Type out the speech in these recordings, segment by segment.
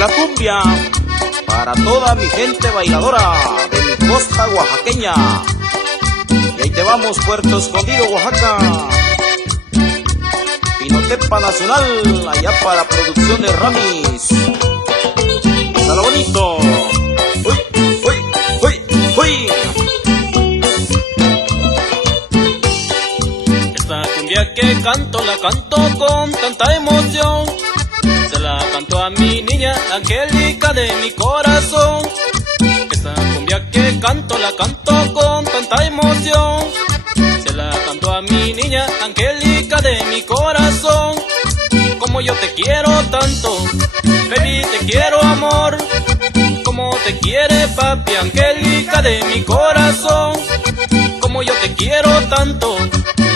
la cumbia para toda mi gente bailadora de mi costa oaxaqueña. Y ahí te vamos, Puerto Escondido, Oaxaca. Pinotepa Nacional, allá para Producciones Ramis. Hasta lo bonito. Uy, uy, uy, uy. Esta cumbia que canto, la canto con tanta emoción. Se la canto a mi niña Angélica de mi corazón. Esta cumbia que canto, la canto con tanta emoción. Se la canto a mi niña Angélica de mi corazón. Como yo te quiero tanto, baby, te quiero amor. Como te quiere papi, Angélica de mi corazón. Como yo te quiero tanto,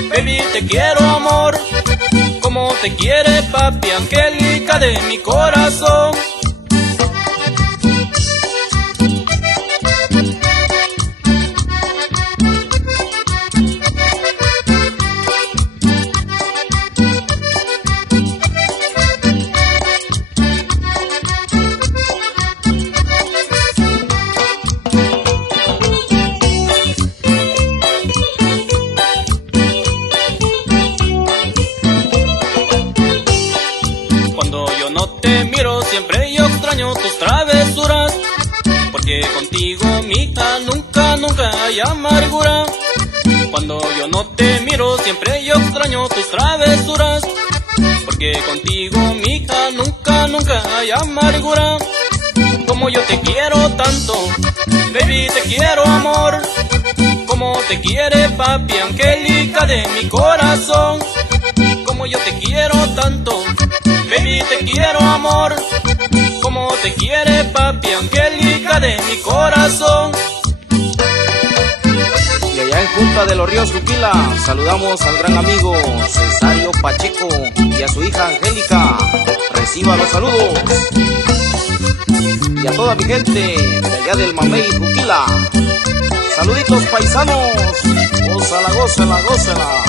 baby, te quiero amor. Como te quiere papi, Angélica de mi corazón. Siempre yo extraño tus travesuras, porque contigo, mija, nunca, nunca hay amargura. Cuando yo no te miro, siempre yo extraño tus travesuras, porque contigo, mija, nunca, nunca hay amargura. Como yo te quiero tanto, baby, te quiero amor. Como te quiere papi, Angélica de mi corazón. Como yo te quiero tanto, baby, te quiero amor. Como te quiere papi, Angélica de mi corazón. Y allá en Junta de los Ríos, Juquila, saludamos al gran amigo Cesario Pacheco y a su hija Angélica. Reciba los saludos. Y a toda mi gente de allá del Mamey, Juquila. Saluditos paisanos. Gózala, gózala, gózala.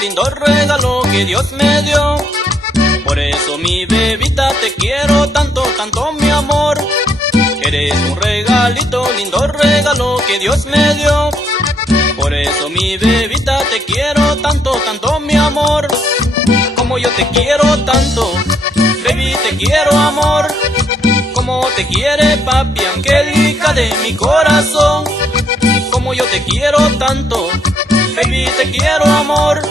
Lindo regalo que Dios me dio. Por eso mi bebita te quiero tanto, tanto mi amor. Eres un regalito, lindo regalo que Dios me dio. Por eso mi bebita te quiero tanto, tanto mi amor. Como yo te quiero tanto, baby, te quiero amor. Como te quiere papi, Angélica de mi corazón. Como yo te quiero tanto, baby, te quiero amor.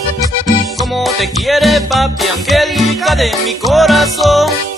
Como te quiere papi, Angélica de mi corazón.